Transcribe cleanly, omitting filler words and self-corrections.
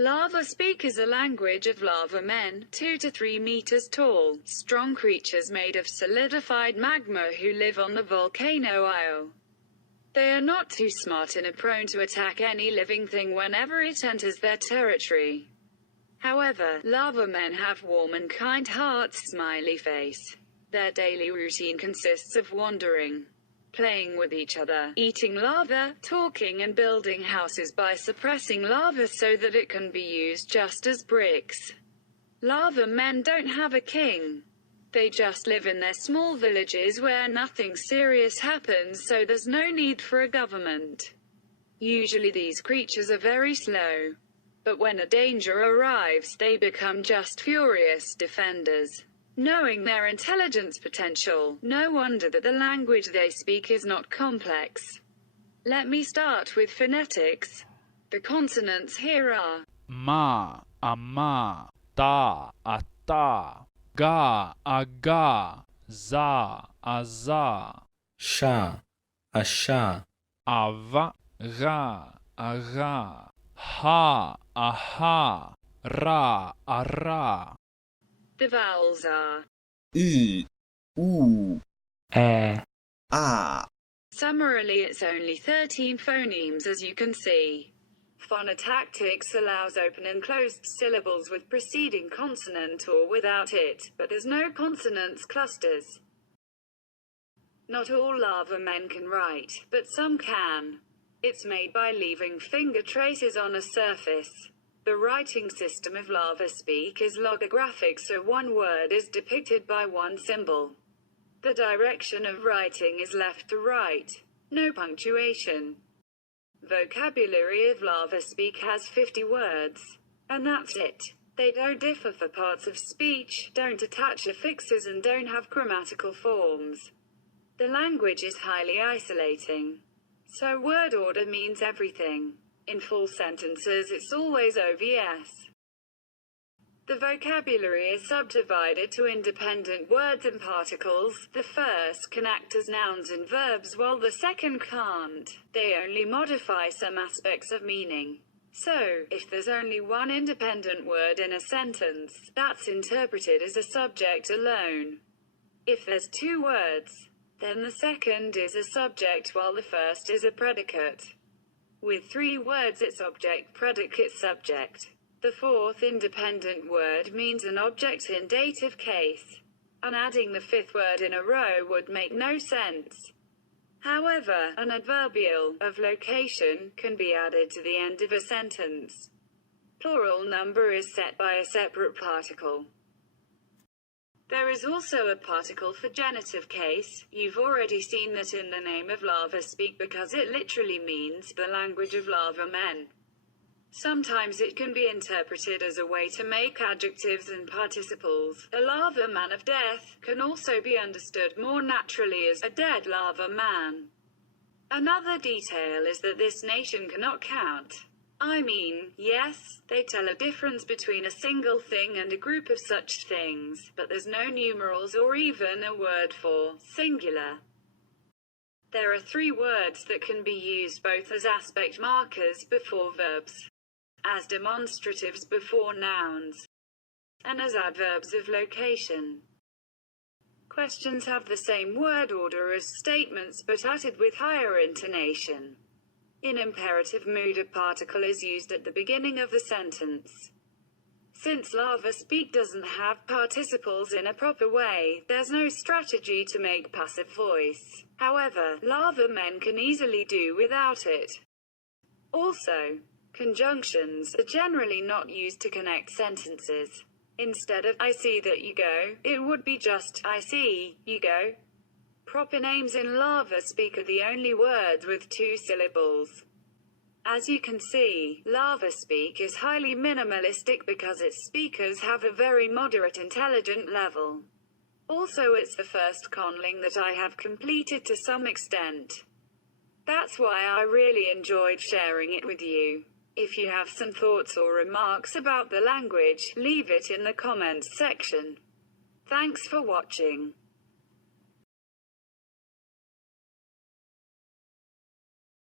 Lavaspeak is a language of lava men, 2 to 3 meters tall, strong creatures made of solidified magma who live on the volcano Isle. They are not too smart and are prone to attack any living thing whenever it enters their territory. However, lava men have warm and kind hearts, smiley face. Their daily routine consists of wandering, playing with each other, eating lava, talking and building houses by suppressing lava so that it can be used just as bricks. Lava men don't have a king. They just live in their small villages where nothing serious happens, so there's no need for a government. Usually these creatures are very slow. But when a danger arrives, they become just furious defenders. Knowing their intelligence potential, no wonder that the language they speak is not complex. Let me start with phonetics. The consonants here are ma, ama, ta, ata, ga, aga, za, aza, sha, asha, ava, ga, aga, ha, aha, ra, ara. The vowels are U, U, A. Summarily, it's only 13 phonemes, as you can see. Phonotactics allows open and closed syllables with preceding consonant or without it, but there's no consonants clusters. Not all lava men can write, but some can. It's made by leaving finger traces on a surface. The writing system of Lavaspeak is logographic, so one word is depicted by one symbol. The direction of writing is left to right. No punctuation. Vocabulary of Lavaspeak has 50 words. And that's it. They don't differ for parts of speech, don't attach affixes and don't have grammatical forms. The language is highly isolating. So word order means everything. In full sentences, it's always OVS. The vocabulary is subdivided to independent words and particles. The first can act as nouns and verbs while the second can't. They only modify some aspects of meaning. So, if there's only one independent word in a sentence, that's interpreted as a subject alone. If there's two words, then the second is a subject while the first is a predicate. With 3 words, it's object, predicate, subject. The fourth independent word means an object in dative case. And adding the 5th word in a row would make no sense. However, an adverbial, of location, can be added to the end of a sentence. Plural number is set by a separate particle. There is also a particle for genitive case. You've already seen that in the name of Lavaspeak because it literally means the language of lava men. Sometimes it can be interpreted as a way to make adjectives and participles. A lava man of death can also be understood more naturally as a dead lava man. Another detail is that this nation cannot count. I mean, yes, they tell a difference between a single thing and a group of such things, but there's no numerals or even a word for singular. There are 3 words that can be used both as aspect markers before verbs, as demonstratives before nouns, and as adverbs of location. Questions have the same word order as statements but uttered with higher intonation. In imperative mood, a particle is used at the beginning of a sentence. Since Lavaspeak doesn't have participles in a proper way, there's no strategy to make passive voice. However, lava men can easily do without it. Also, conjunctions are generally not used to connect sentences. Instead of I see that you go, it would be just I see you go. Proper names in Lavaspeak are the only words with 2 syllables. As you can see, Lavaspeak is highly minimalistic because its speakers have a very moderate intelligent level. Also, it's the first conlang that I have completed to some extent. That's why I really enjoyed sharing it with you. If you have some thoughts or remarks about the language, leave it in the comments section. Thanks for watching.